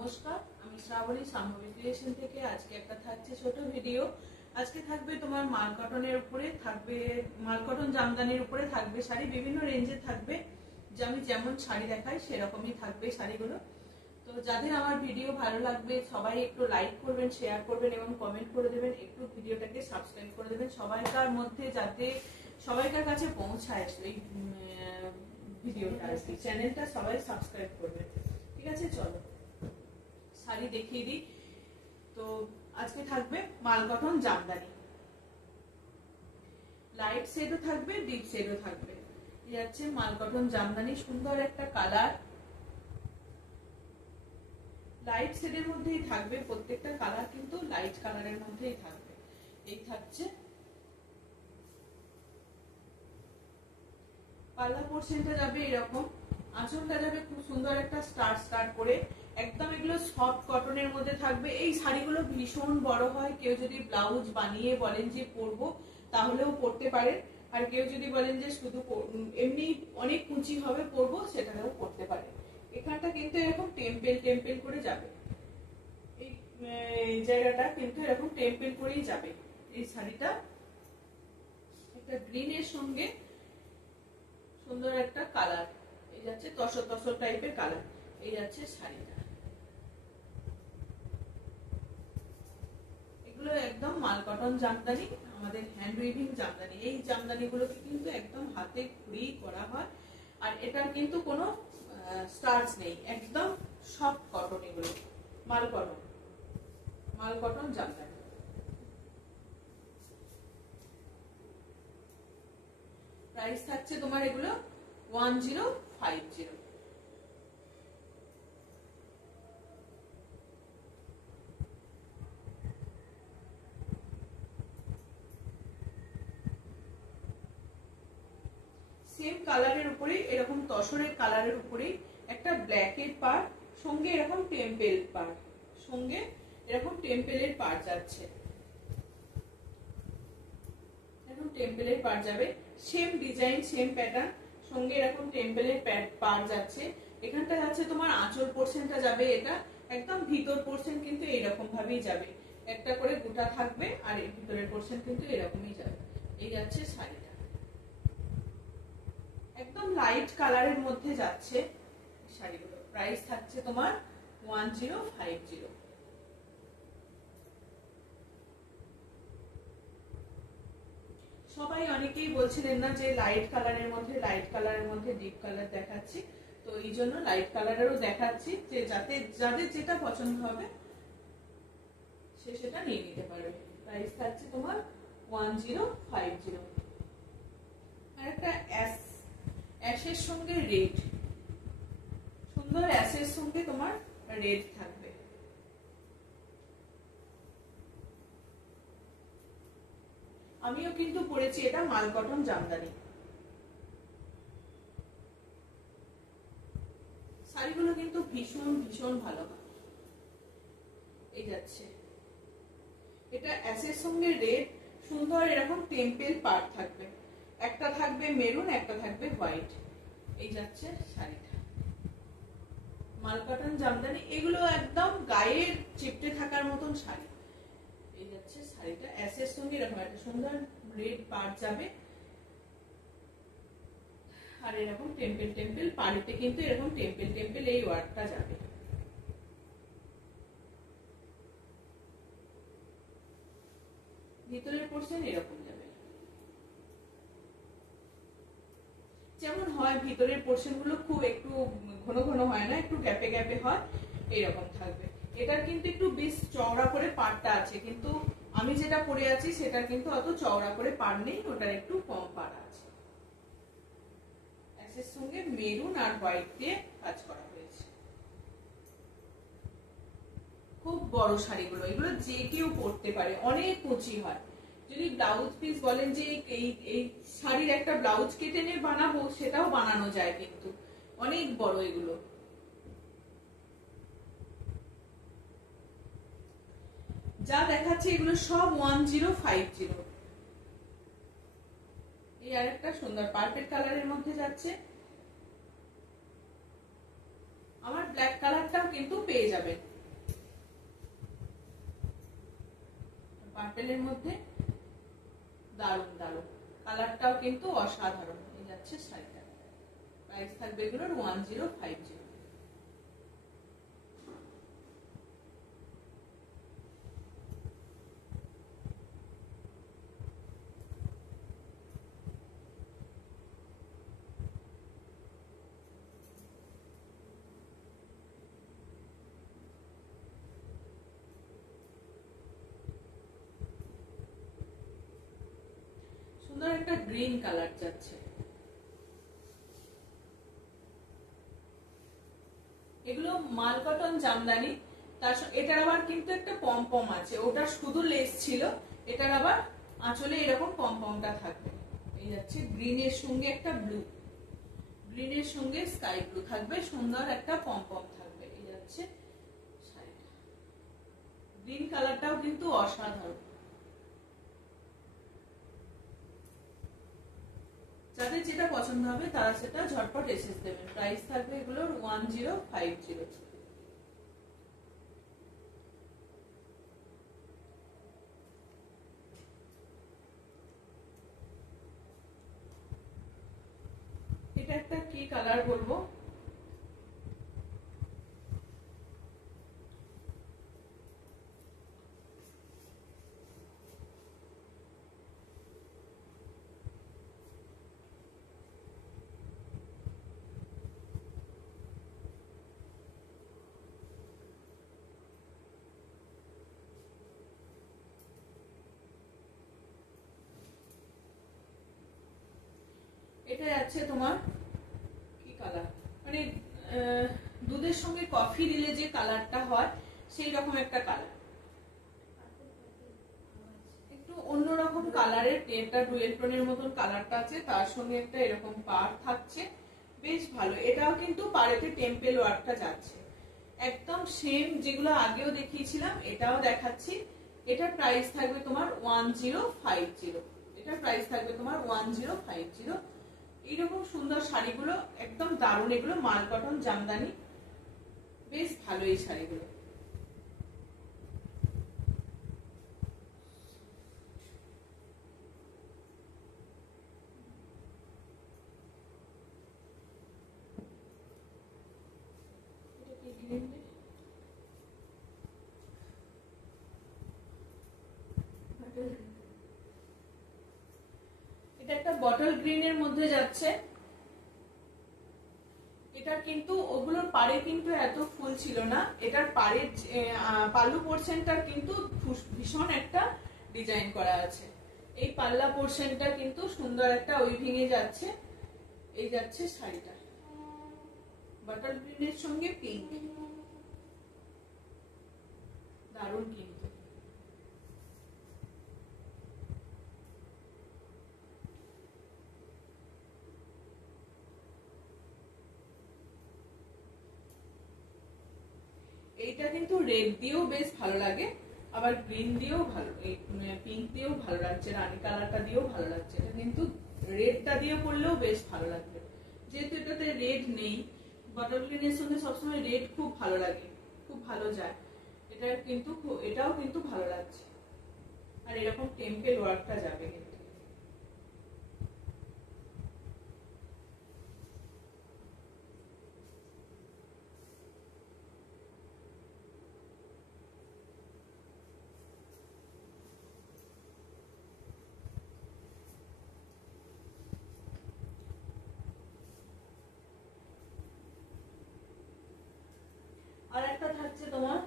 নমস্কার, আমি শ্রাবণী সাম্ভবী ক্রিয়েশন থেকে আজকে একটা থাকছে ছোট ভিডিও। আজকে থাকবে তোমার মাল কটনের উপরে, থাকবে মাল কটন জামদানির উপরে থাকবে শাড়ি, বিভিন্ন রেঞ্জে থাকবে। যে আমি যেমন শাড়ি দেখাই সেরকমই থাকবে শাড়িগুলো। তো যাদের আমার ভিডিও ভালো লাগবে সবাই একটু লাইক করবেন, শেয়ার করবেন এবং কমেন্ট করে দেবেন, একটু ভিডিওটাকে সাবস্ক্রাইব করে দেবেন সবাইকার মধ্যে, যাতে সবাইকার কাছে পৌঁছায় এই ভিডিওটা। চ্যানেলটা সবাই সাবস্ক্রাইব করবেন, ঠিক আছে? চলো শাড়ি দেখিয়ে দিই। তো আজকে থাকবে মাল কটন জামদানি, লাইট শেডও থাকবে, ডিপ শেডও থাকবে। এই যাচ্ছে মাল কটন জামদানি, সুন্দর একটা কালার, লাইট শেডের মধ্যেই থাকবে, প্রত্যেকটা কালার কিন্তু লাইট কালারের মধ্যেই থাকবে। এই থাকছে পাল্লা পোর্শনটা যাবে এরকম, আঁচলটা যাবে খুব সুন্দর একটা স্টার স্টার করে, একদম এগুলো সফট কটনের মধ্যে থাকবে। এই শাড়িগুলো ভীষণ বড় হয়, কেউ যদি ব্লাউজ বানিয়ে বলেন যে পরবো তাহলেও পরতে পারেন, আর কেউ যদি বলেন যে শুধু এমনি অনেক কুচি হবে পরবো সেটাও পরতে পারে। এখানটা কিন্তু এরকম টেম্পেল টেম্পেল করে যাবে, এই জায়গাটা কিন্তু এরকম টেম্পেল করেই যাবে। এই শাড়িটা একটা গ্রিনের সঙ্গে সুন্দর একটা কালার, এই যাচ্ছে তসর তসর টাইপের কালার। এই যাচ্ছে শাড়িটা, এগুলো একদম মাল কটন জামদানি, আমাদের হ্যান্ড উইভিং জামদানি। এই জামদানি গুলোকে কিন্তু একদম হাতে খুঁড়ি করা হয়, আর এটার কিন্তু কোনো স্টার্চ নেই, একদম সফট কটন। এগুলো মাল কটন জামদানি। প্রাইস থাকছে তোমার এগুলো 1050। সেম কালারের উপরে এরকম তসরের কালারের উপরে একটা ব্ল্যাকের পার, সঙ্গে এরকম টেম্পেল পার, সঙ্গে এরকম টেম্পেলের পার যাচ্ছে, এরকম টেম্পেলের পার যাবে। সেম ডিজাইন, সেম প্যাটার্ন, সঙ্গে এরকম টেম্পেলের পার যাচ্ছে। এখানটা যাচ্ছে তোমার আঁচল পোর্শনটা যাবে, এটা একদম ভিতর পোর্শন কিন্তু এইরকম ভাবেই যাবে, একটা করে গোটা থাকবে, আর এই ভিতরের পোর্শন কিন্তু এরকমই যাবে। এই যাচ্ছে শাড়িটা, একদম লাইট কালারের মধ্যে যাচ্ছে শাড়িগুলো। প্রাইস থাকছে তোমার 1050। সবাই অনেকেই বলছিলেন না যে লাইট কালারের মধ্যে ডিপ কালার দেখাচ্ছি, তো এই জন্য লাইট কালারেরও দেখাচ্ছি, যে যাতে যাদের যেটা পছন্দ হবে সে সেটা নিয়ে নিতে পারবে। প্রাইস থাকছে তোমার 1050। আর একটা অ্যাশের সঙ্গে রেড, সুন্দর অ্যাশের সঙ্গে তোমার রেড থাকবে। আমিও কিন্তু পরেছি এটা মাল কটন জামদানি। শাড়িগুলো কিন্তু ভীষণ ভীষণ ভালো হয়। এই যাচ্ছে এটা অ্যাশের সঙ্গে রেড, সুন্দর এরকম টেম্পেল পার থাকবে, একটা থাকবে মেরুন, একটা থাকবে হোয়াইট। এই যাচ্ছে শাড়িটা, মাল কটন জামদানি, এগুলো একদম গায়ের চিপটে থাকার মতন শাড়ি। এই যাচ্ছে শাড়িটা, অ্যাশের সঙ্গে এরকম একটা সুন্দর রেড পার যাবে, আর এরকম টেম্পেল টেম্পেল পাড়িতে কিন্তু এরকম টেম্পেল টেম্পেল এই ওয়ার্কটা যাবে। ভিতরের পোর্শন এরকম যাবে, যেমন হয় ভিতরের পোর্শন গুলো খুব একটু ঘন ঘন হয় না, একটু গ্যাপে গ্যাপে হয়, এইরকম থাকবে। এটার কিন্তু একটু বেশ চওড়া করে পাড়টা আছে, কিন্তু আমি যেটা পরে আছি সেটার কিন্তু অত চওড়া করে পাড় নেই, ওটার একটু কম পাড় আছে। অ্যাশের সঙ্গে মেরুন আর হোয়াইট দিয়ে কাজ করা হয়েছে। খুব বড় শাড়িগুলো, এগুলো যে কেউ পরতে পারে, অনেক কুচি হয়। যদি ব্লাউজ পিস বলেন যে এই শাড়ির একটা ব্লাউজ কেটে নিয়ে বানাবো, সেটাও বানানো যায়, কিন্তু অনেক বড় এগুলো। যা দেখাচ্ছে এগুলো সব 1050। এই আরেকটা সুন্দর পার্পল কালারের মধ্যে যাচ্ছে, আমার ব্ল্যাক কালারটাও কিন্তু পেয়ে যাবেন। পার্পেলের মধ্যে দারুণ দারুণ, কালারটাও কিন্তু অসাধারণ। এই যাচ্ছে শাড়িটা, প্রাইস থাকবে এগুলোর 1050। সুন্দর একটা গ্রিন কালার যাচ্ছে, এগুলো মাল কটন জামদানি। তার এটার আবার কিন্তু একটা পমপম আছে, ওটা শুধু লেস ছিল, এটার আবার আঁচলে এরকম পমপমটা থাকবে। এই যাচ্ছে গ্রিনের সঙ্গে একটা ব্লু, গ্রিনের সঙ্গে স্কাই ব্লু থাকবে, সুন্দর একটা পমপম থাকবে। এই যাচ্ছে শাড়িটা, গ্রিন কালারটাও কিন্তু অসাধারণ। যাদের যেটা পছন্দ হবে তারা সেটা ঝটপট এসএস দেবেন। প্রাইস থাকবে এগুলোর 1050। এটা একটা কি কালার বলবো, এটা যাচ্ছে তোমার কি কালার, মানে দুধের সঙ্গে কফি দিলে যে কালারটা হয় সেই রকম একটা কালার, একটু অন্যরকম কালারের, এটা ডুয়েল টোনের মতন কালারটা আছে, তার সঙ্গে একটা এরকম পাড় থাকছে, বেশ ভালো। এটাও কিন্তু পাড়েতে টেম্পেল ওয়ার্কটা যাচ্ছে, একদম সেম যেগুলো আগেও দেখিয়েছিলাম এটাও দেখাচ্ছি। এটার প্রাইস থাকবে তোমার 1050। এটার প্রাইস থাকবে তোমার 1050। এইরকম সুন্দর শাড়িগুলো একদম দারুণ, এগুলো মাল কটন জামদানি, বেশ ভালো এই শাড়িগুলো। এটা একটা বটল গ্রিনের মধ্যে যাচ্ছে, এটা কিন্তু ওগুলোর পাড়ে কিন্তু এত ফুল ছিল না, এটার পাড়ের পাল্লু পোরশনটা কিন্তু ভীষণ একটা ডিজাইন করা আছে। এই পাল্লা পোরশনটা কিন্তু সুন্দর একটা উইভিং এ যাচ্ছে। এই যাচ্ছে শাড়িটা, বটল গ্রিনের সঙ্গে পিঙ্ক, দারুণ কিন্তু। এইটা কিন্তু রেড দিয়েও বেশ ভালো লাগে, আবার গ্রিন দিয়েও ভালো, এই পিঙ্ক দিয়েও ভালো লাগছে, রানী কালারটা দিয়েও ভালো লাগছে। এটা কিন্তু রেডটা দিয়ে পরলেও বেশ ভালো লাগবে, যেহেতু এটাতে রেড নেই। বটল গ্রিনের সঙ্গে সবসময় রেড খুব ভালো লাগে, খুব ভালো যায়। এটা কিন্তু এটাও কিন্তু ভালো লাগছে, আর এরকম টেম্পেল ওয়ার্কটা যাবে কিন্তু। আর একটা থাকছে তোমার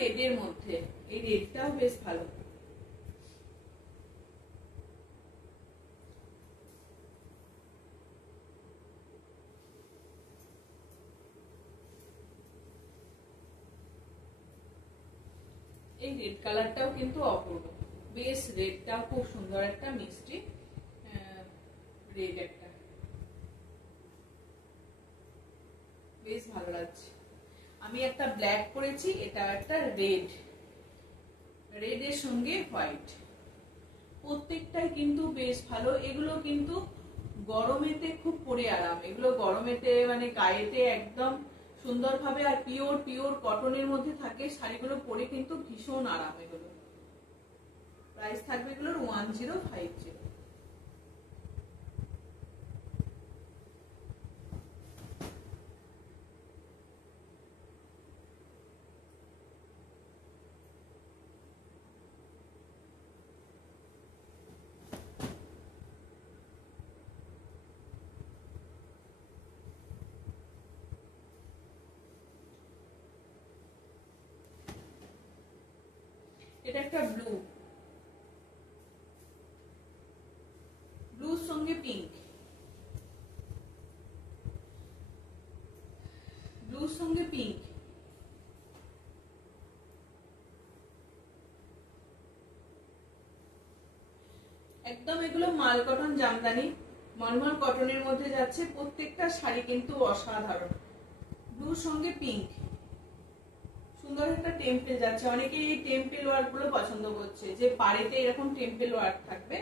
রেডের মধ্যে, এই রেডটাও বেশ ভালো। এই রেড কালারটাও কিন্তু অপূর্ব, বেশ রেডটাও খুব সুন্দর একটা মিষ্টি রেড, একটা বেশ ভালো লাগছে। আমি একটা ব্ল্যাক পরেছি, এটা একটা রেড, রেডের সঙ্গে হোয়াইট, প্রত্যেকটাই কিন্তু বেশ ভালো। এগুলো কিন্তু গরমেতে খুব পরে আরাম, এগুলো গরমেতে মানে গায়েতে একদম সুন্দরভাবে, আর পিওর পিওর কটনের মধ্যে থাকে শাড়িগুলো, পরে কিন্তু ভীষণ আরাম এগুলো। প্রাইস থাকবে এগুলোর 1050। এটা একটা ব্লু, ব্লুর সঙ্গে পিঙ্ক, ব্লুর সঙ্গে পিঙ্ক। একদম এগুলো মাল কটন জামদানি, মলমল কটনের মধ্যে যাচ্ছে, প্রত্যেকটা শাড়ি কিন্তু অসাধারণ। ব্লুর সঙ্গে পিঙ্ক, সুন্দর একটা টেম্পেল যাচ্ছে। অনেকেই এই টেম্পেল ওয়ার্ক গুলো পছন্দ করছে, যে পাড়েতে এরকম টেম্পেল ওয়ার্ক থাকবে।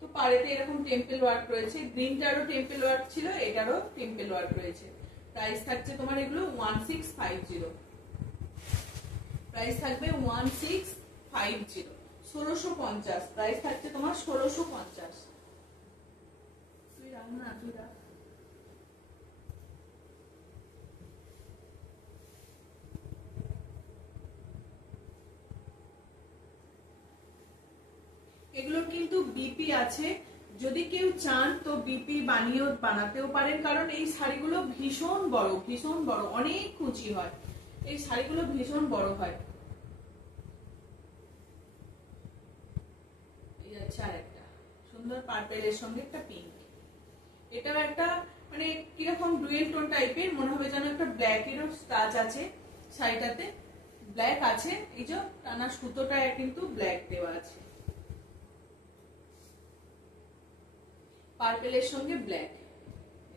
তো পাড়েতে এরকম টেম্পেল ওয়ার্ক রয়েছে, গ্রিনটারও টেম্পেল ওয়ার্ক ছিল, এটারও টেম্পেল ওয়ার্ক রয়েছে। প্রাইস থাকছে তোমার এগুলো 1650। প্রাইস থাকবে 1650, 1650। প্রাইস থাকছে তোমার 1650। তুই রাখ না, তুই রাখ। এগুলোর কিন্তু বিপি আছে, যদি কেউ চান তো বিপি বানাতেও পারেন, কারণ এই শাড়িগুলো ভীষণ বড়, ভীষণ বড়, অনেক কুচি হয়, এই শাড়িগুলো ভীষণ বড় হয়। এই আছে আরেকটা সুন্দর পার্পেলের সঙ্গে একটা পিঙ্ক, এটাও একটা মানে কিরকম ডুয়েল টোন টাইপের, মনে হবে যেন একটা ব্ল্যাক এরও টাচ আছে শাড়িটাতে, ব্ল্যাক আছে, এই যে টানা সুতোটা কিন্তু ব্ল্যাক দেওয়া আছে, পার্পেলের সঙ্গে ব্ল্যাক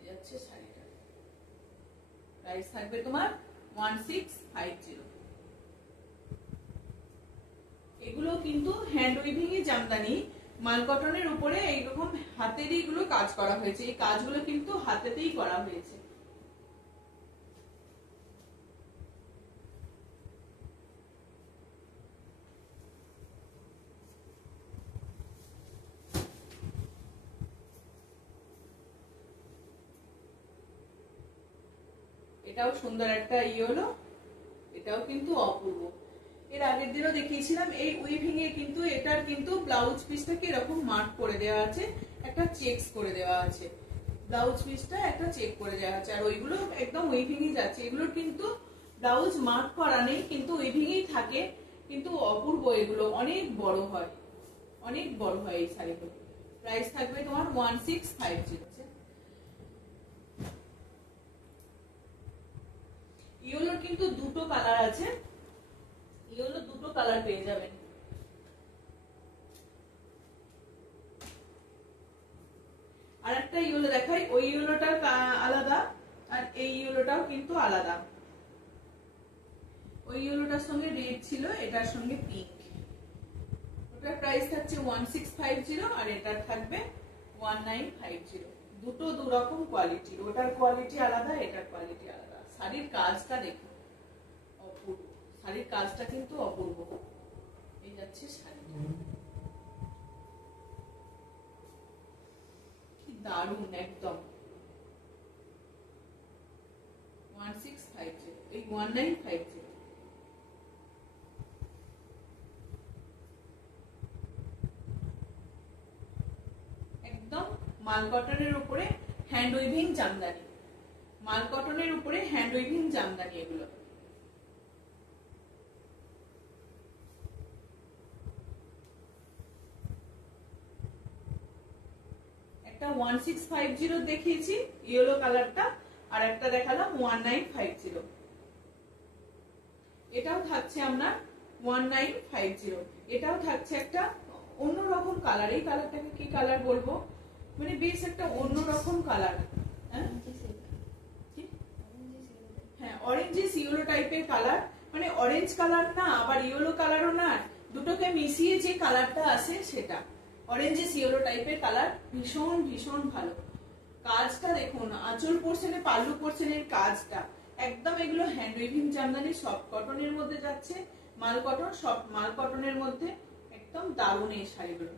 যাচ্ছে শাড়িটা। প্রাইস থাকবে তোমার 1650। এগুলো কিন্তু হ্যান্ড উইভিং এ জামদানি, মাল কটনের উপরে এইরকম হাতেরই এগুলো কাজ করা হয়েছে, এই কাজগুলো কিন্তু হাতেতেই করা হয়েছে। এটাও সুন্দর একটা ইয়েলো, এটাও কিন্তু অপূর্ব। এর আগের দিনও দেখিয়েছিলাম এই উইভিং এ, কিন্তু এটার কিন্তু ব্লাউজ পিসটাকে এরকম মার্ক করে দেওয়া আছে, একটা চেকস করে দেওয়া আছে, ব্লাউজ পিসটা একটা চেক করে দেওয়া আছে, আর ওইগুলো একদম উইভিং এ যাচ্ছে। এগুলোর কিন্তু ব্লাউজ মার্ক করা নেই, কিন্তু উইভিং এই থাকে, কিন্তু অপূর্ব, এগুলো অনেক বড় হয়, অনেক বড় হয় এই শাড়িগুলো। প্রাইস থাকবে তোমার 1650। ইয়েলোর কিন্তু দুটো কালার আছে, ইয়েলো দুটো কালার পেয়ে যাবেন। আর একটা ইয়েলো দেখাই, ওই ইয়েলোটার আলাদা, আর এই ইয়েলোটাও কিন্তু আলাদা। ওই ইয়েলোটার সঙ্গে রেড ছিল, এটার সঙ্গে পিঙ্ক। ওটার প্রাইস থাকছে 1650, আর এটার থাকবে 1950। দুটো দু রকম কোয়ালিটি, ওটার কোয়ালিটি আলাদা, এটার কোয়ালিটি আলাদা। শাড়ির কাজটা দেখো অপূর্ব, শাড়ির কাজটা কিন্তু অপূর্ব। এই যাচ্ছে শাড়িটা, কি দারুণ একদম। 1650, এই 1950। একদম মাল কটনের উপরে হ্যান্ড উইভিং জামদানি, মাল কটনের উপরে হ্যান্ড উইভিং জামদানি এগুলো। একটা 1650 দেখিয়েছি ইয়েলো কালারটা, আর একটা দেখালাম 1950। এটাও থাকছে আমরা 1950। এটাও থাকছে একটা অন্যরকম কালার, এই কালারটাকে কি কালার বলবো, মানে বেশ একটা অন্যরকম কালার। হ্যাঁ, অরেঞ্জিস ইয়েলো টাইপের কালার, মানে অরেঞ্জ কালার না আবার ইয়েলো কালারও না, দুটোকে মিশিয়ে যে কালারটা আসে সেটা অরেঞ্জিস ইয়েলো টাইপের কালার, ভীষণ ভীষণ ভালো। কাজটা দেখুন, আঁচল পোর্শনে পাল্লু পোর্শনের কাজটা একদম এগুলো হ্যান্ড উইভিং জামদানি সফট কটনের মধ্যে যাচ্ছে, মাল কটন, সফট মাল কটনের মধ্যে একদম দারুণ এই শাড়িগুলো।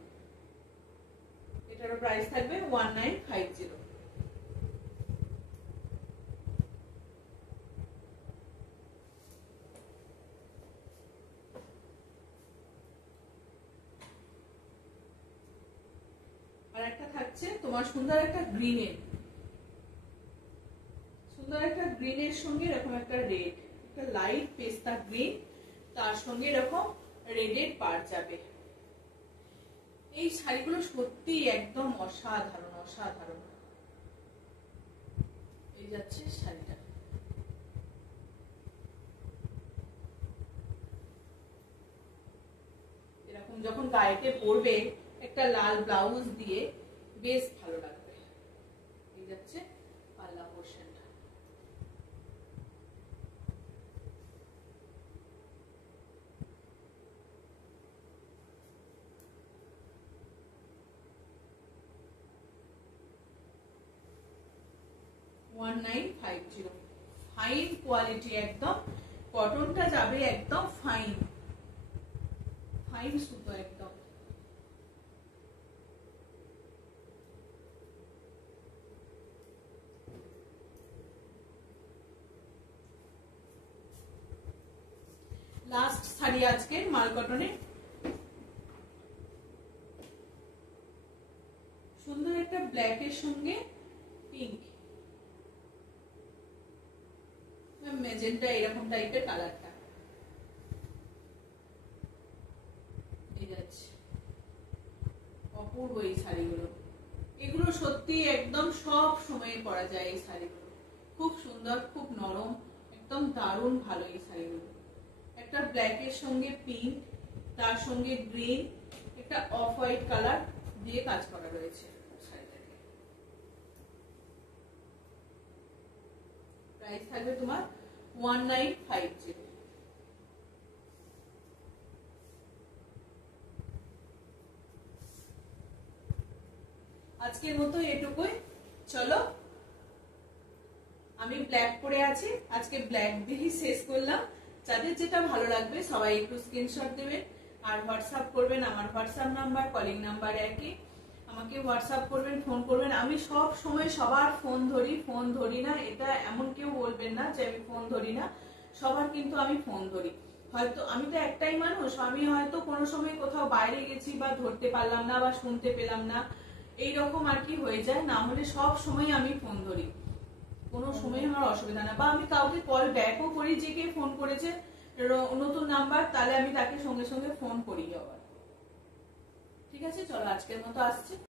এটার প্রাইস থাকবে 1950। আর একটা থাকছে তোমার সুন্দর একটা গ্রিনের, সুন্দর একটা গ্রিনের সঙ্গে এরকম একটা রেড, একটা লাইট পেস্তা গ্রিন, তার সঙ্গে এরকম রেডের পাড় যাবে। এই শাড়িগুলো সত্যি একদম অসাধারণ অসাধারণ। এই যাচ্ছে শাড়িটা, এরকম যখন গায়েতে পরবে একটা লাল ব্লাউজ দিয়ে বেশ ভালো লাগবে। এই যাচ্ছে পাল্লা পোর্শনটা। ফাইন কোয়ালিটি, একদম কটনটা যাবে একদম ফাইন ফাইন সুতো একদম। লাস্ট শাড়ি আজকে মাল কটনে, সুন্দর একটা ব্ল্যাক এর সঙ্গে পিঙ্ক, মেজেন্টা এরকম টাইপের কালারটা। এই যাচ্ছে অপূর্ব এই শাড়িগুলো, এগুলো সত্যি একদম সব সময় পরা যায় এই শাড়িগুলো, খুব সুন্দর, খুব নরম, একদম দারুণ ভালো এই শাড়িগুলো। একটা ব্ল্যাক এর সঙ্গে পিঙ্ক, তার সঙ্গে গ্রিন, একটা অফ হোয়াইট কালার দিয়ে কাজ করা রয়েছে শাড়িটাকে। প্রাইস থাকবে তোমার 1950। আজকের মতো এটুকুই, চলো আমি ব্ল্যাক পরে আছি, আজকে ব্ল্যাক দিয়েই শেষ করলাম। যাদের যেটা ভালো লাগবে সবাই একটু স্ক্রিনশট দেবেন আর হোয়াটসঅ্যাপ করবেন। আমার হোয়াটসঅ্যাপ নাম্বার, কলিং নাম্বার একই, আমাকে হোয়াটসঅ্যাপ করবেন, ফোন করবেন। আমি সব সময় সবার ফোন ধরি না, এটা এমন কেউ বলবেন না যে আমি ফোন ধরি না, সবার কিন্তু আমি ফোন ধরি। হয়তো আমি তো একটাই মানুষ, আমি হয়তো কোনো সময় কোথাও বাইরে গেছি বা ধরতে পারলাম না বা শুনতে পেলাম না, এইরকম আর কি হয়ে যায়, না হলে সব সময় আমি ফোন ধরি, কোনো সময় আমার অসুবিধা না। বা আমি কাউকে কল ব্যাকও করি, যে কে ফোন করেছে নতুন নাম্বার, তাহলে আমি তাকে সঙ্গে সঙ্গে ফোন করি আবার। ঠিক আছে, চলো আজকের মতো আসছি।